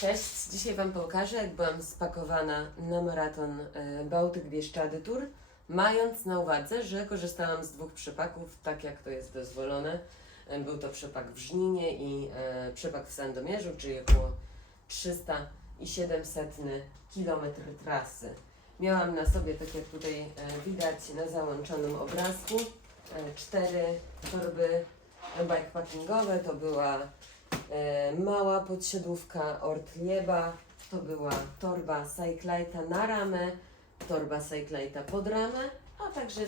Cześć, dzisiaj Wam pokażę, jak byłam spakowana na maraton e, Bałtyk Bieszczady Tour, mając na uwadze, że korzystałam z dwóch przepaków, tak jak to jest dozwolone. E, Był to przepak w Żninie i e, przepak w Sandomierzu, czyli około 300 i 700 kilometr trasy. Miałam na sobie, tak jak tutaj widać na załączonym obrazku, cztery torby bikepackingowe. To była mała podsiadłówka Ortlieba, to była torba Cyclita na ramę, torba Cyclita pod ramę, a także e,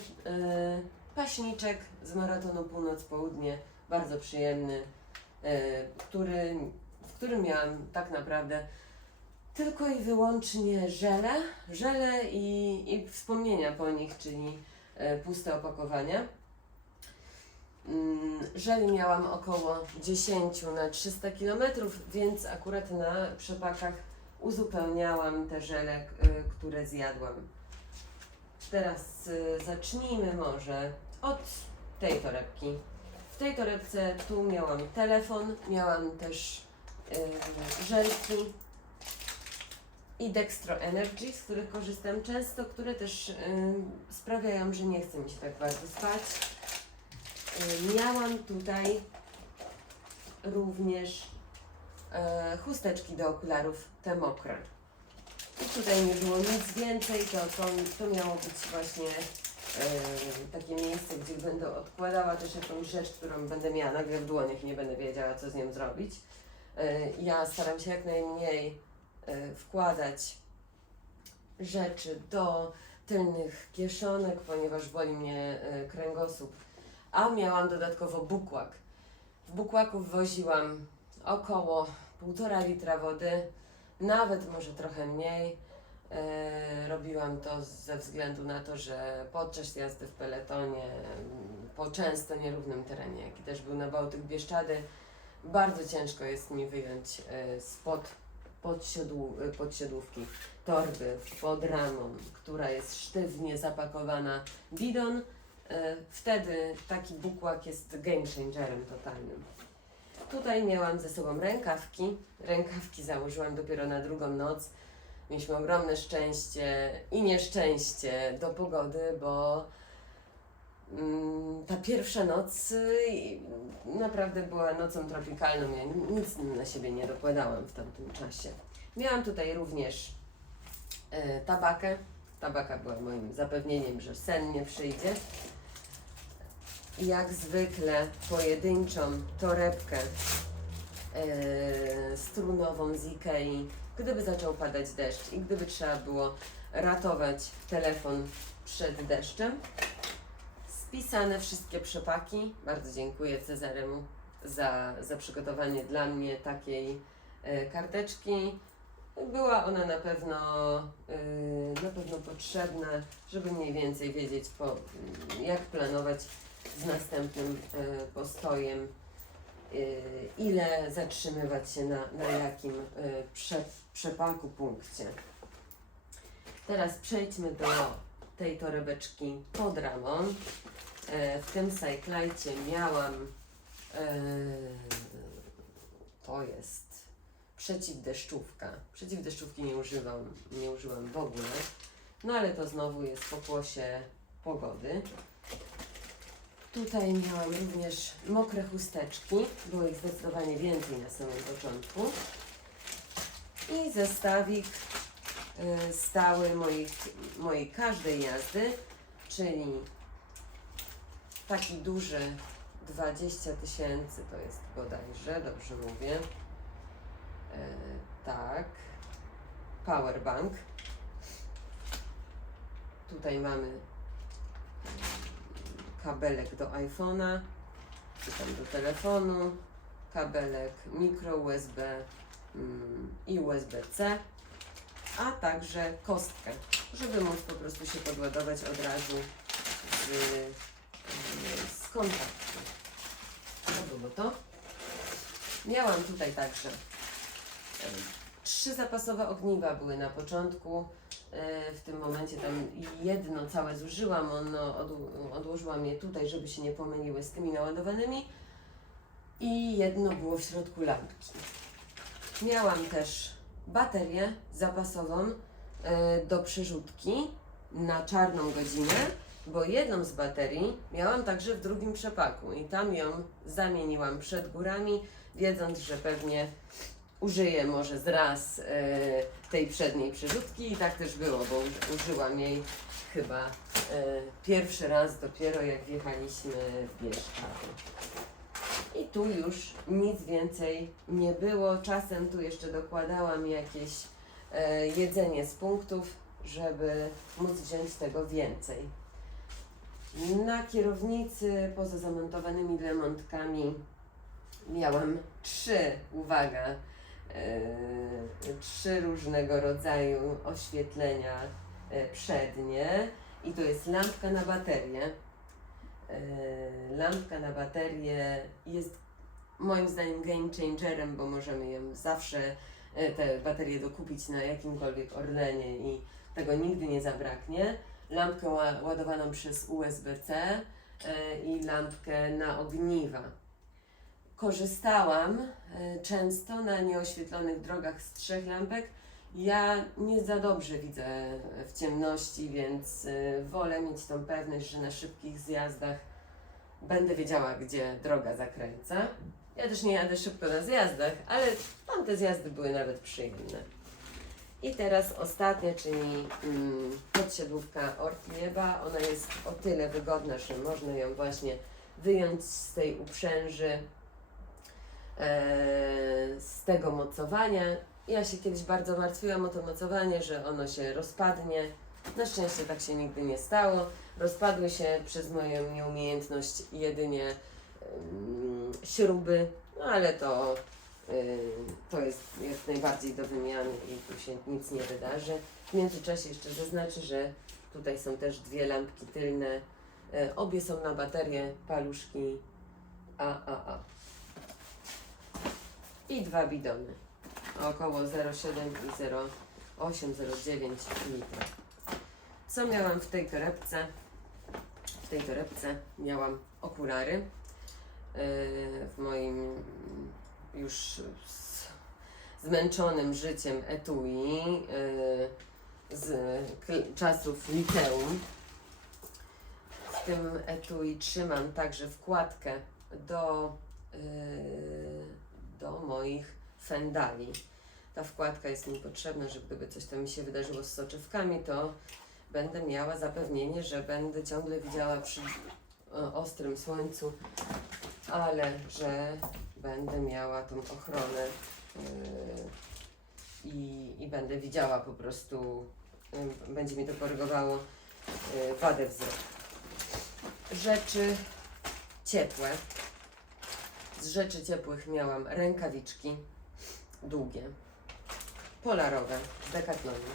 paśniczek z maratonu Północ-Południe, bardzo przyjemny, e, który, w którym miałam tak naprawdę tylko i wyłącznie żele, żele i, i wspomnienia po nich, czyli e, puste opakowania. Mm, Żeli miałam około 10 na 300 km, więc akurat na przepakach uzupełniałam te żele, y, które zjadłam. Teraz y, zacznijmy może od tej torebki. W tej torebce tu miałam telefon, miałam też y, żelki i Dextro Energy, z których korzystam często, które też sprawiają, że nie chce mi się tak bardzo spać. Y, Miałam tutaj również e, chusteczki do okularów, te mokre. I tutaj nie było nic więcej, to, to, to miało być właśnie e, takie miejsce, gdzie będę odkładała też jakąś rzecz, którą będę miała nagle w dłoniach i nie będę wiedziała, co z nią zrobić. E, ja staram się jak najmniej e, wkładać rzeczy do tylnych kieszonek, ponieważ boli mnie e, kręgosłup a miałam dodatkowo bukłak. W bukłaku woziłam około 1,5 litra wody, nawet może trochę mniej. E, robiłam to ze względu na to, że podczas jazdy w peletonie, m, po często nierównym terenie, jaki też był na Bałtyk Bieszczady, bardzo ciężko jest mi wyjąć e, spod podsiodłu, e, podsiodłówki torby pod ramą, która jest sztywnie zapakowana bidon, Wtedy taki bukłak jest game changerem totalnym. Tutaj miałam ze sobą rękawki. Rękawki założyłam dopiero na drugą noc. Mieliśmy ogromne szczęście i nieszczęście do pogody, bo mm, ta pierwsza noc y, naprawdę była nocą tropikalną. Ja nic na siebie nie dokładałam w tamtym czasie. Miałam tutaj również e, tabakę. Tabaka była moim zapewnieniem, że sen nie przyjdzie jak zwykle pojedynczą torebkę e, strunową z Ikei, gdyby zaczął padać deszcz i gdyby trzeba było ratować telefon przed deszczem. Spisane wszystkie przepaki. Bardzo dziękuję Cezaremu za, za przygotowanie dla mnie takiej e, karteczki. Była ona na pewno, e, na pewno potrzebna, żeby mniej więcej wiedzieć, po, jak planować z następnym e, postojem, e, ile zatrzymywać się na, na jakim e, prze, przepaku punkcie. Teraz przejdźmy do tej torebeczki pod ramą. W tym cyklajcie miałam to jest przeciwdeszczówka. Przeciwdeszczówki nie używam, nie użyłam w ogóle. No ale to znowu jest pokłosie pogody. Tutaj miałam również mokre chusteczki, było ich zdecydowanie więcej na samym początku. I zestawik y, stały mojej, mojej każdej jazdy, czyli taki duży 20 tysięcy to jest bodajże, dobrze mówię. E, tak. Powerbank. Tutaj mamy kabelek do iPhone'a, czy tam do telefonu, kabelek mikro USB mm, i USB-C, a także kostkę, żeby móc po prostu się podładować od razu z, z kontaktu. To było to. Miałam tutaj także trzy zapasowe ogniwa były na początku. W tym momencie tam jedno całe zużyłam, ono odł- odłożyłam je tutaj, żeby się nie pomyliły z tymi naładowanymi. I jedno było w środku lampki. Miałam też baterię zapasową e, do przerzutki na czarną godzinę, bo jedną z baterii miałam także w drugim przepaku i tam ją zamieniłam przed górami, wiedząc, że pewnie użyję może z raz e, tej przedniej przerzutki i tak też było, bo uż- użyłam jej chyba e, pierwszy raz dopiero jak wjechaliśmy w Bieszczady. I tu już nic więcej nie było. Czasem tu jeszcze dokładałam jakieś e, jedzenie z punktów, żeby móc wziąć tego więcej. Na kierownicy poza zamontowanymi remontkami miałam trzy, uwaga, trzy różnego rodzaju oświetlenia e, przednie i to jest lampka na baterię. E, lampka na baterię jest moim zdaniem game changerem, bo możemy ją zawsze e, te baterie dokupić na jakimkolwiek Orlenie i tego nigdy nie zabraknie. Lampkę ła- ładowaną przez USB-C e, i lampkę na ogniwa. Korzystałam e, często na nieoświetlonych drogach z trzech lampek. Ja nie za dobrze widzę w ciemności, więc e, wolę mieć tą pewność, że na szybkich zjazdach będę wiedziała, gdzie droga zakręca. Ja też nie jadę szybko na zjazdach, ale tamte zjazdy były nawet przyjemne. I teraz ostatnia, czyli mm, podsiadłówka Ortlieba. Ona jest o tyle wygodna, że można ją właśnie wyjąć z tej uprzęży, z tego mocowania. Ja się kiedyś bardzo martwiłam o to mocowanie, że ono się rozpadnie. Na szczęście tak się nigdy nie stało. Rozpadły się przez moją nieumiejętność jedynie ym, śruby, no ale to, y, to jest jak najbardziej do wymiany i tu się nic nie wydarzy. W międzyczasie jeszcze zaznaczę, że tutaj są też dwie lampki tylne. Y, obie są na baterię, paluszki AAA. I dwa bidony. Około 0,7 i 0,8, 0,9 litra. Co miałam w tej torebce? W tej torebce miałam okulary. Yy, W moim już zmęczonym życiem etui yy, z czasów liceum. W tym etui trzymam także wkładkę do, yy, do moich fendali. Ta wkładka jest mi potrzebna, że gdyby coś tam mi się wydarzyło z soczewkami, to będę miała zapewnienie, że będę ciągle widziała przy ostrym słońcu, ale że będę miała tą ochronę yy, i, i będę widziała po prostu, yy, będzie mi to korygowało yy, wadę wzroku. Rzeczy ciepłe. Z rzeczy ciepłych miałam rękawiczki długie, polarowe w.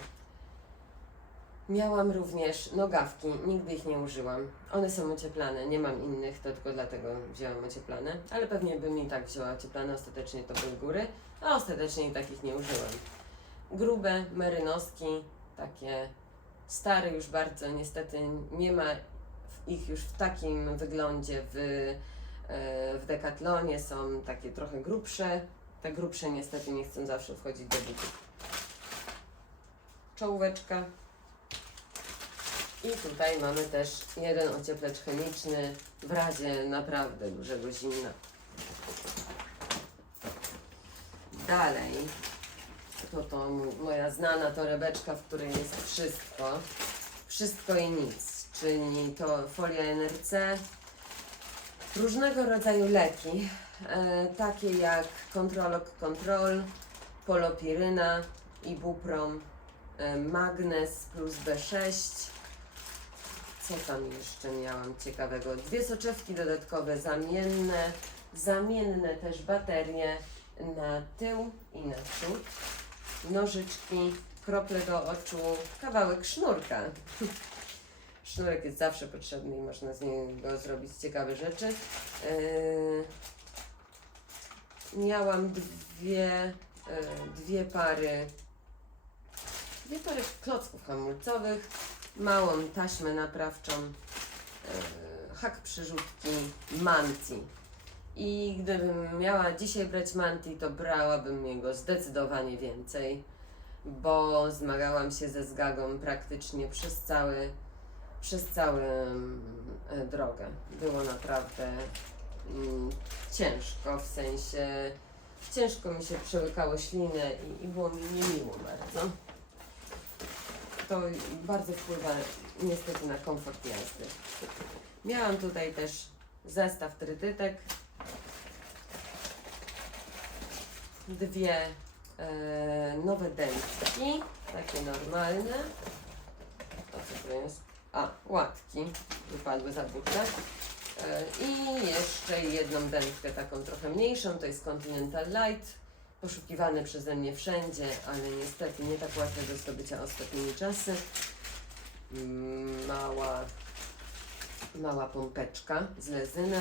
Miałam również nogawki, nigdy ich nie użyłam. One są ocieplane, nie mam innych, to tylko dlatego wzięłam ocieplane, ale pewnie bym i tak wzięła ocieplane, ostatecznie to były góry, a ostatecznie i takich nie użyłam. Grube merynowski, takie stare już bardzo, niestety nie ma ich już w takim wyglądzie w, w Decathlonie, są takie trochę grubsze, te grubsze niestety nie chcą zawsze wchodzić do butów. Czołóweczka. I tutaj mamy też jeden ocieplacz chemiczny w razie naprawdę dużego zimna. Dalej, to to moja znana torebeczka, w której jest wszystko. Wszystko i nic, czyli to folia NRC, różnego rodzaju leki, e, takie jak Controlok Control, Polopiryna, Ibuprom, e, Magnes plus B6. Co tam jeszcze miałam ciekawego? Dwie soczewki dodatkowe zamienne, zamienne też baterie na tył i na przód, nożyczki, krople do oczu, kawałek sznurka. Sznurek jest zawsze potrzebny i można z niego zrobić ciekawe rzeczy. Yy, miałam dwie, yy, dwie pary dwie pary klocków hamulcowych, małą taśmę naprawczą, yy, hak przyrzutki, manti. I gdybym miała dzisiaj brać manti, to brałabym jego zdecydowanie więcej. bo zmagałam się ze zgagą praktycznie przez cały, przez całą e, drogę. Było naprawdę mm, ciężko, w sensie ciężko mi się przełykało ślinę i, i było mi niemiło bardzo. To bardzo wpływa niestety na komfort jazdy. Miałam tutaj też zestaw trytytek. Dwie e, nowe dętki, takie normalne. To co to jest? A, łatki wypadły za buta. E, I jeszcze jedną dętkę, taką trochę mniejszą, to jest Continental Light. Poszukiwany przeze mnie wszędzie, ale niestety nie tak łatwe do zdobycia ostatnimi czasy. Mm, Mała, mała pompeczka z lezyny,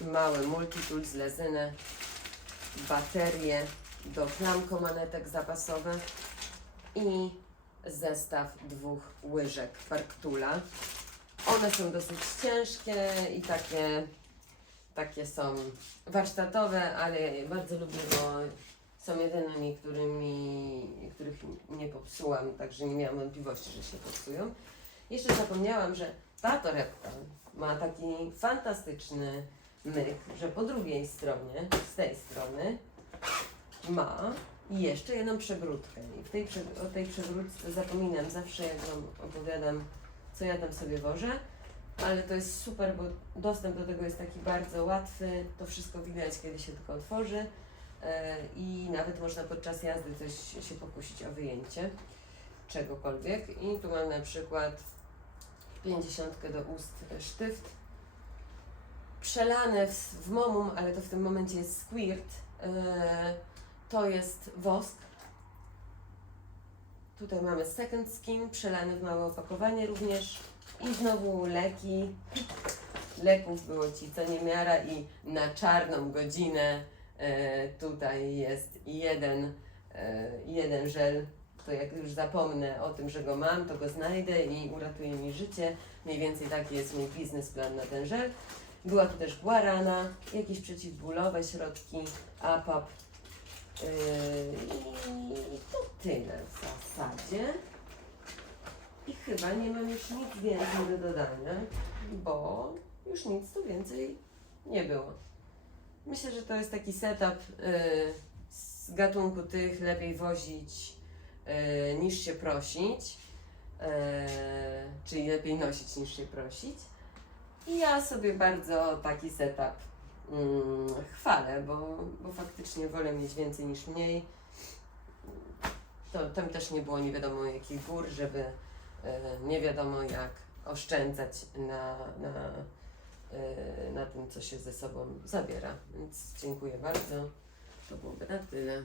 mały multitool z lezyny, baterie do klamkomanetek zapasowe i zestaw dwóch łyżek Parktula. One są dosyć ciężkie i takie, takie są warsztatowe, ale bardzo lubię, bo są jedynymi, którymi, których nie popsułam, także nie miałam wątpliwości, że się popsują. Jeszcze zapomniałam, że ta torebka ma taki fantastyczny myk, że po drugiej stronie, z tej strony, ma jeszcze jedną przegródkę. I w tej, o tej przegródce zapominam zawsze, jak Wam opowiadam, co ja tam sobie wożę. Ale to jest super, bo dostęp do tego jest taki bardzo łatwy. To wszystko widać, kiedy się tylko otworzy. E, I nawet można podczas jazdy coś się pokusić o wyjęcie czegokolwiek. I tu mam na przykład 50 do ust sztyft. Przelane w, w momum, ale to w tym momencie jest squirt. E, to jest wosk. Tutaj mamy second skin, przelany w małe opakowanie również. I znowu leki. Leków było ci co niemiara i na czarną godzinę e, tutaj jest jeden, e, jeden żel. To jak już zapomnę o tym, że go mam, to go znajdę i uratuje mi życie. Mniej więcej taki jest mój biznesplan na ten żel. Była tu też guarana, jakieś przeciwbólowe środki, APAP. Yy, I to tyle w zasadzie. I chyba nie mam już nic więcej do dodania, bo już nic tu więcej nie było. Myślę, że to jest taki setup yy, z gatunku tych lepiej wozić yy, niż się prosić. Czyli lepiej nosić niż się prosić. I ja sobie bardzo taki setup chwalę, bo, bo faktycznie wolę mieć więcej niż mniej. To, tam też nie było nie wiadomo jakich gór, żeby e, nie wiadomo jak oszczędzać na, na, e, na tym, co się ze sobą zabiera. Więc dziękuję bardzo. To byłoby na tyle.